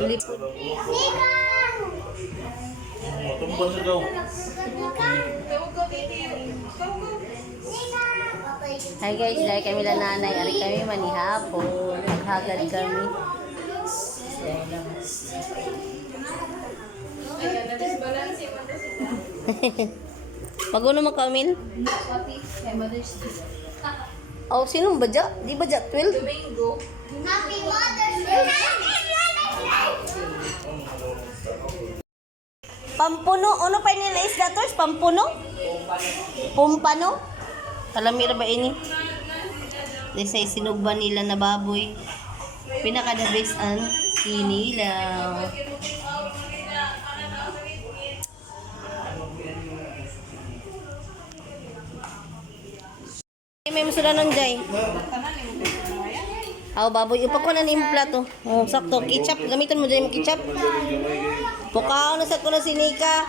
Lip. Tumban sa daw. Hi guys, dahil kami lang nanay, ari kami manihapon. Naghagad kami. Maguno mo Kamil? Oh, sino badya? Di badya 12? Happy Mother's Day! Pampuno. Ano pa nila isda to? Pampuno? Pumpano? Kalamira ba ini? Desay sinugban nila na baboy. Pinaka the best ang kinilaw. May masula nun, Jay. Aw, baboy. Upag ko na ni plato. Oh, sakto. Ketchup. Gamitan mo dyan yung ketchup. Mukhaon na sa ko na si Nika.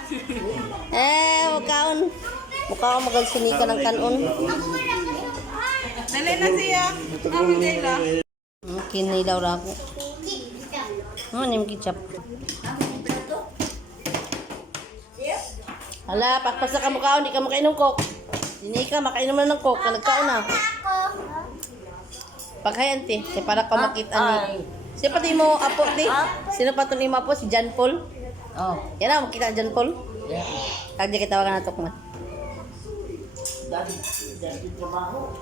Eh, mukhaon. Mukhaon magal si Nika ng kanon. Dali na siya. Ang Jayla. Hmm, Kinilaw ra ako. Ano yung ketchup? Hala, pakpasa ka mukhaon. Di ka makainom coke. Si Nika, makainom na ng coke. Nagkaon na. Paghayan, te. Siya para ka makita ni... Siya pati mo apo, te. Sino pa ni mo apo? Si John Paul? Oh. Yan na, makita John Paul. Kagdi kita tawagan na to man.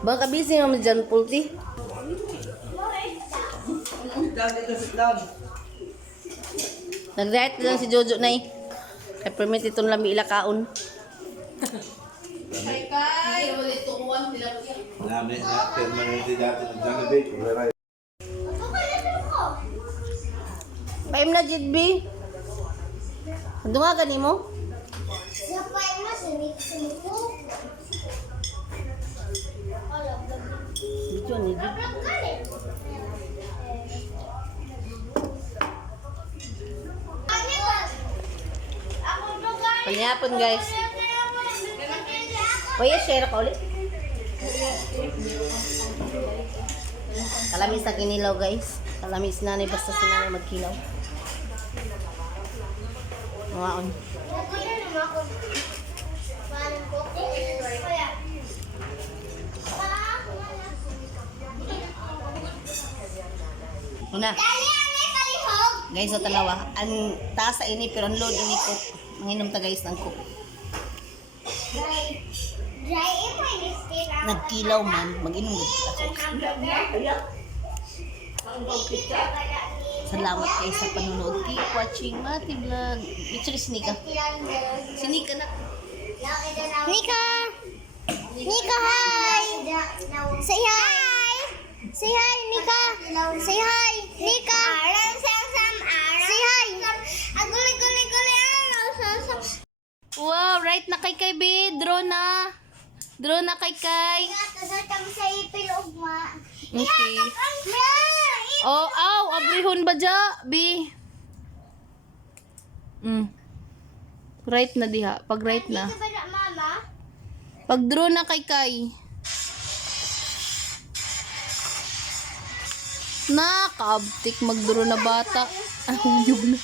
Baka busy mo John Paul, te. Nag-diet lang si Jojo na eh. Kaya permit itong lami ilakaon. Nami na permanente dati ng Jollibee. Wala Paim na, Jidbi. Dunga gani mo? Sapay mo, sinik-sinik mo. Dito ni Jid. Ang galit. Ano ba? Ako to, guys. Panyapon, guys. Kuya, share ka ulit. Kalamis na kinilaw, guys. Kalamis na ni basta si nanay magkilaw. Mga on. Kuya naman ako. Paano ko? Kuya. Pa, Una. Guys, o tanawa. Ang taas sa ini, pero ang load ini ko. Manginom ta guys ng cook. Dry. Nagkilaw man, mag-inom ako. Salamat kayo sa panonood. Keep watching Mati Vlog. Picture si Nika. Si Nika na. Nika! Nika, hi! Say hi! Say hi, Nika! Say hi, Nika! Say hi! Aguli, guli, guli, araw, sasam. Wow, right na kay kay B. Draw na. Draw na kay kay. Ugma. Okay. Oh, aw, abrihon ba dya, B? Mm. Right na diha. Pag right na. Pag draw na kay kay. Nakabtik mag-draw na bata. Huyog na.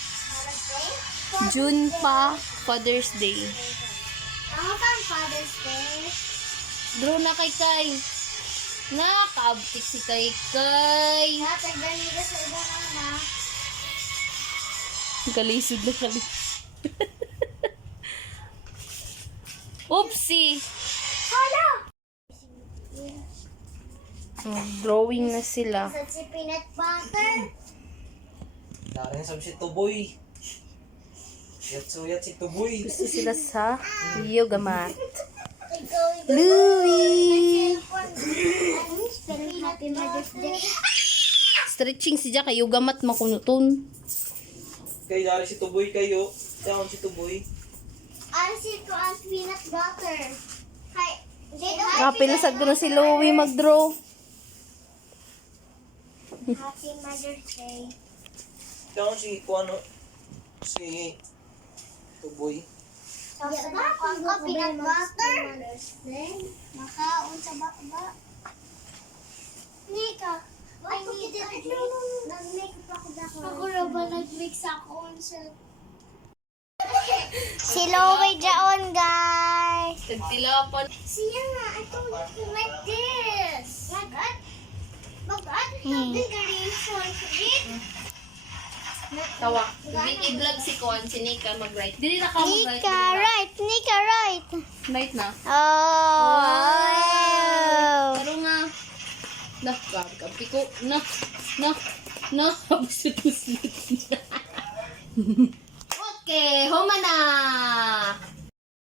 June pa, Father's Day. Kang Father's Day. Draw na kay kay. Nakabtik si kay kay. Nila sa iba na. Kalisod na kali. Oopsie! Hala! Drawing na sila. Sa si peanut butter. Dari sa si Tuboy. Yat suyat si Tuboy. Gusto sila sa yoga mat. Louie! Stretching si Jack, yoga mat makunuton. Kay dari si Tuboy kayo. Saan si Tuboy? Answer ko ang peanut butter. Hi. Dito, Kapil na sad ko na si Louie mag-draw. Happy Mother's Day. Saan si Kuano? Si Tuboy. Sa bakong ka peanut butter. Makaon sa bakba. Nika, I need it. Nag-make ako dako. Ako na ba nag-mix ako sa... Si Lowe Jaon, guys. Tagtilapon. Siya nga, I told you to like this. Mag-add, mag-add configuration. Read. Tawa. I-vlog si Kuan, si Nika mag-write. Dili na ka mag-write. Nika, right. Nika, right. Write na. Oh. Pero nga. Na, grabe ka. Piko. Na. Na. Na. Busut-busut. okay, homa na.